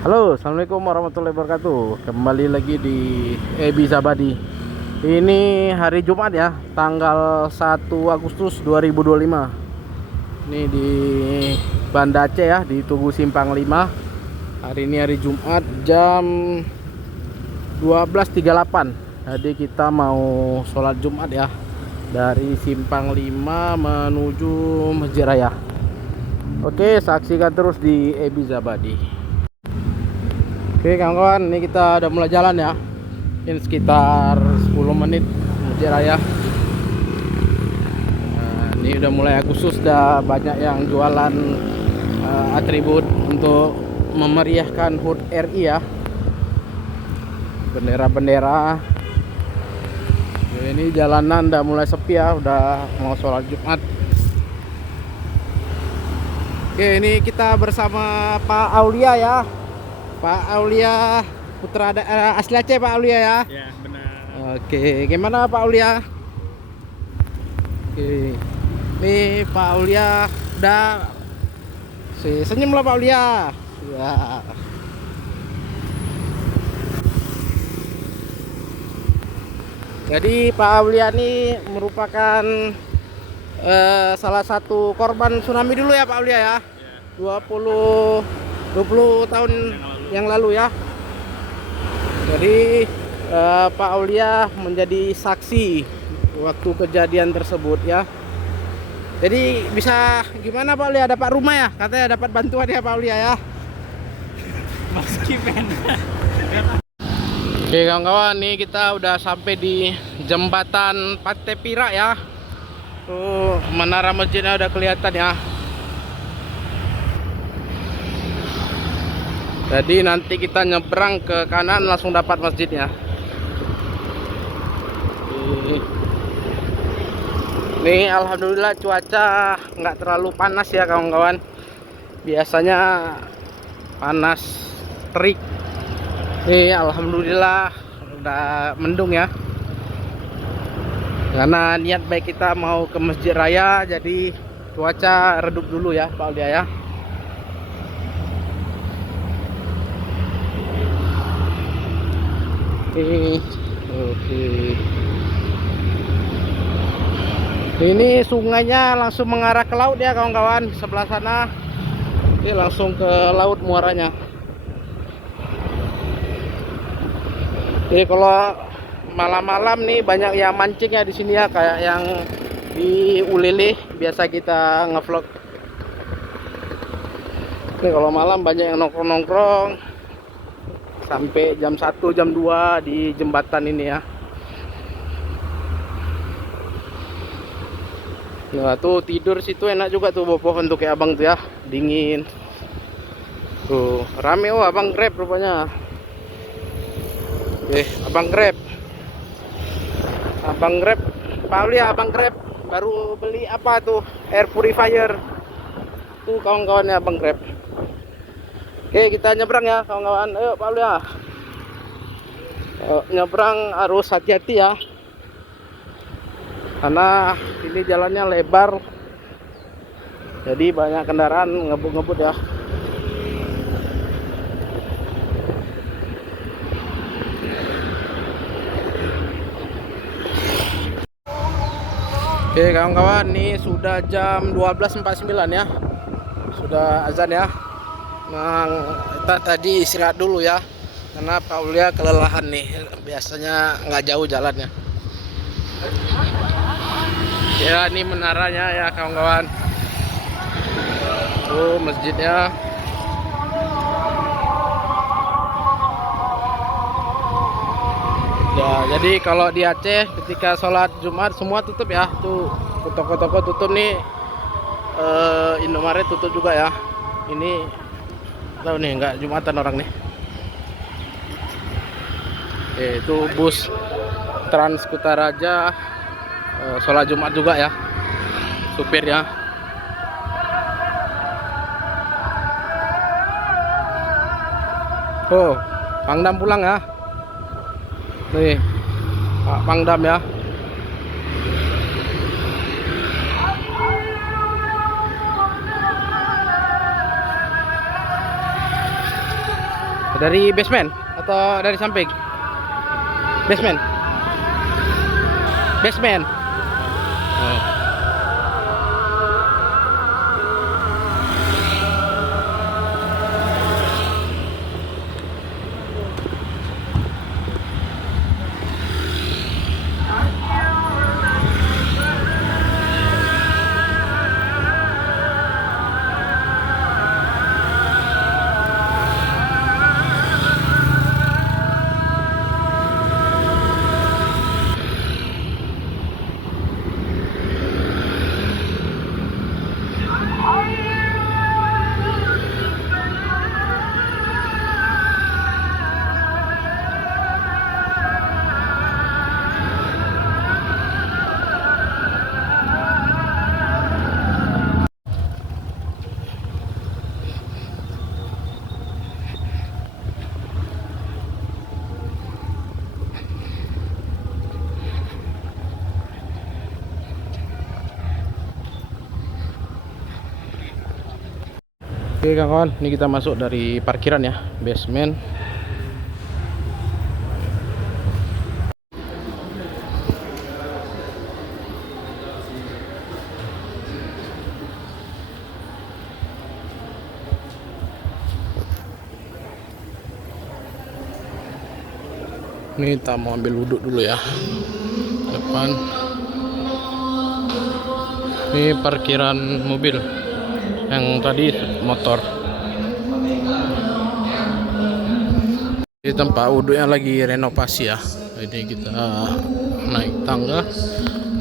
Halo, assalamualaikum warahmatullahi wabarakatuh. Kembali lagi di Ebi Zabadi. Ini hari Jumat ya, tanggal 1 Agustus 2025. Ini di Banda Aceh ya, di Tugu Simpang 5. Hari ini hari Jumat jam 12.38. Jadi kita mau sholat Jumat ya, dari Simpang 5 menuju Masjid Raya. Oke, saksikan terus di Ebi Zabadi. Oke kawan-kawan, ini kita udah mulai jalan ya. Ini sekitar 10 menit Masjid Raya. Nah, ini udah mulai Agustus, udah banyak yang jualan atribut untuk memeriahkan HUT RI ya. Bendera-bendera. Ini jalanan udah mulai sepi ya, udah mau sholat Jumat. Oke, ini kita bersama Pak Aulia ya. Pak Aulia, putra asli Aceh Pak Aulia ya? Ya, benar. Oke, gimana Pak Aulia? Oke, nih Pak Aulia udah senyum lah Pak Aulia. Ya. Jadi Pak Aulia ini merupakan salah satu korban tsunami dulu ya Pak Aulia ya? Ya. 20 tahun yang lalu ya. Jadi Pak Aulia menjadi saksi waktu kejadian tersebut ya. Jadi bisa gimana Pak Aulia, dapat rumah ya? Katanya dapat bantuan ya Pak Aulia ya. Mas Kipen. Oke kawan-kawan, nih kita udah sampai di jembatan Pantai Pirak ya. Tuh menara masjidnya udah kelihatan ya. Jadi nanti kita nyebrang ke kanan langsung dapat masjidnya. Nih alhamdulillah cuaca nggak terlalu panas ya kawan-kawan. Biasanya panas terik. Nih alhamdulillah udah mendung ya. Karena niat baik kita mau ke Masjid Raya, jadi cuaca redup dulu ya Pak Aulia ya. Oke. Ini sungainya langsung mengarah ke laut ya kawan-kawan. Sebelah sana ini langsung ke laut muaranya. Jadi kalau malam-malam nih banyak yang mancing ya di sini ya, kayak yang di Ulele biasa kita ngevlog. Ini kalau malam banyak yang nongkrong-nongkrong sampai jam 1 jam 2 di jembatan ini ya. Nah tuh tidur situ enak juga tuh, bawah pohon tuh kayak abang tuh ya, dingin. Tuh rame, oh abang Grab rupanya. Abang Grab. Abang Grab, Pak Aulia, abang Grab baru beli apa tuh, air purifier. Tuh kawan-kawannya abang Grab. Oke, kita nyebrang ya kawan-kawan. Ayo Pak Aulia. Nyebrang harus hati-hati ya. Karena ini jalannya lebar. Jadi banyak kendaraan ngebut-ngebut ya. Oke kawan-kawan, ini sudah jam 12.49 ya. Sudah azan ya. Nah, kita tadi istirahat dulu ya. Karena Pak Aulia kelelahan nih. Biasanya nggak jauh jalannya. Ya, ini menaranya ya kawan-kawan. Tuh masjidnya. Ya, jadi kalau di Aceh ketika sholat Jumat semua tutup ya. Tuh toko-toko tutup nih. Indomaret tutup juga ya. Ini tahu nih nggak Jumatan orang nih. Itu bus Trans Kutaraja sholat Jumat juga ya supirnya. Oh Pangdam pulang ya. Nih Pak Pangdam ya. Dari basement atau dari samping? Basement. Basement. Oh. Oke kawan, ini kita masuk dari parkiran ya, basement. Ini kita mau ambil wudhu dulu ya, depan. Ini parkiran mobil. Yang tadi motor. Di tempat wudhunya lagi renovasi ya. Jadi kita naik tangga,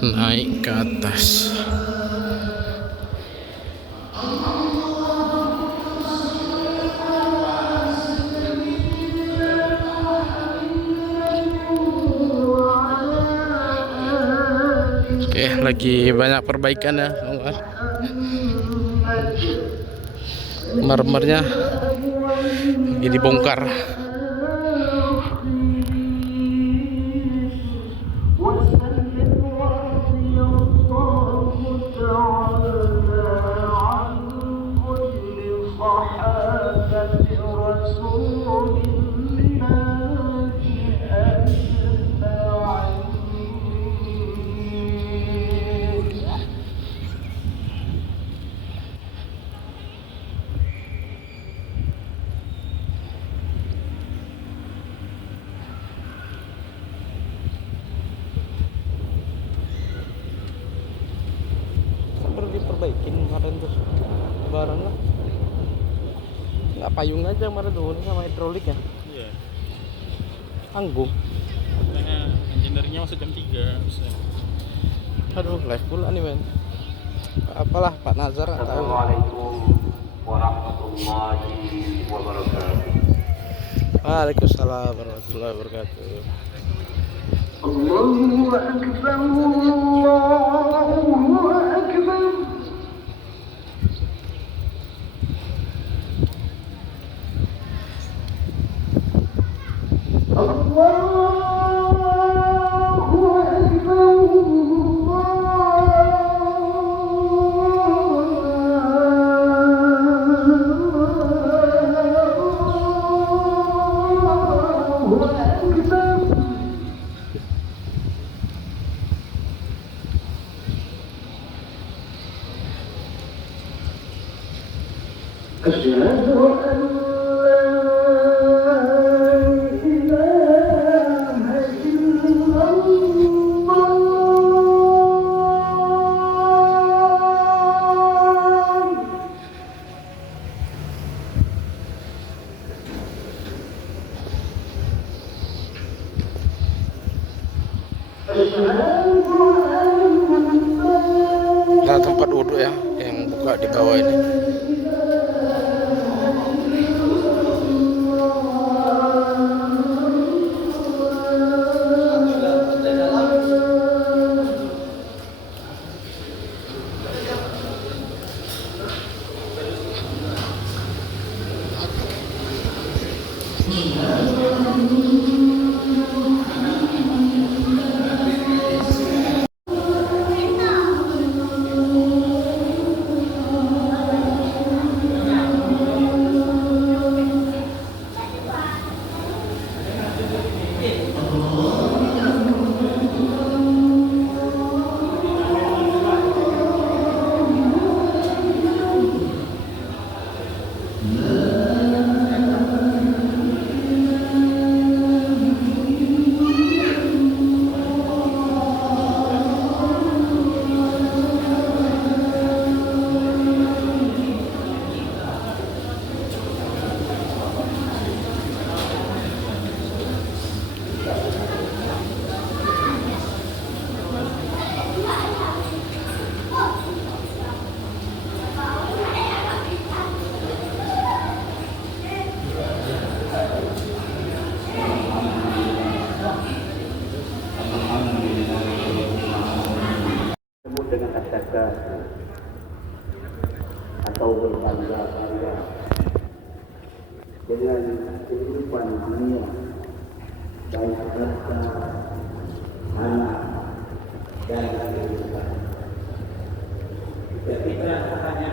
naik ke atas. Oke, lagi banyak perbaikan ya, kawan. Marmernya lagi dibongkar. Diperbaikin kemarin tuh barang lah, nggak payung aja kemarin tuh ini sama hidroliknya. Iya. Tanggung. Makanya engineer-nya masuk jam 3. Aduh, live pula nih men. Apalah Pak Nazar tahu. Assalamualaikum warahmatullahi wabarakatuh. Waalaikumsalam warahmatullahi wabarakatuh. Allahu akbar, Allahu akbar. Nah, tempat wudhu ya yang buka di bawah ini. wabarakatuh. Atau berbangga-bangga dengan kehidupan dunia, baik harta, anak, dan kehidupan. Ketika hanya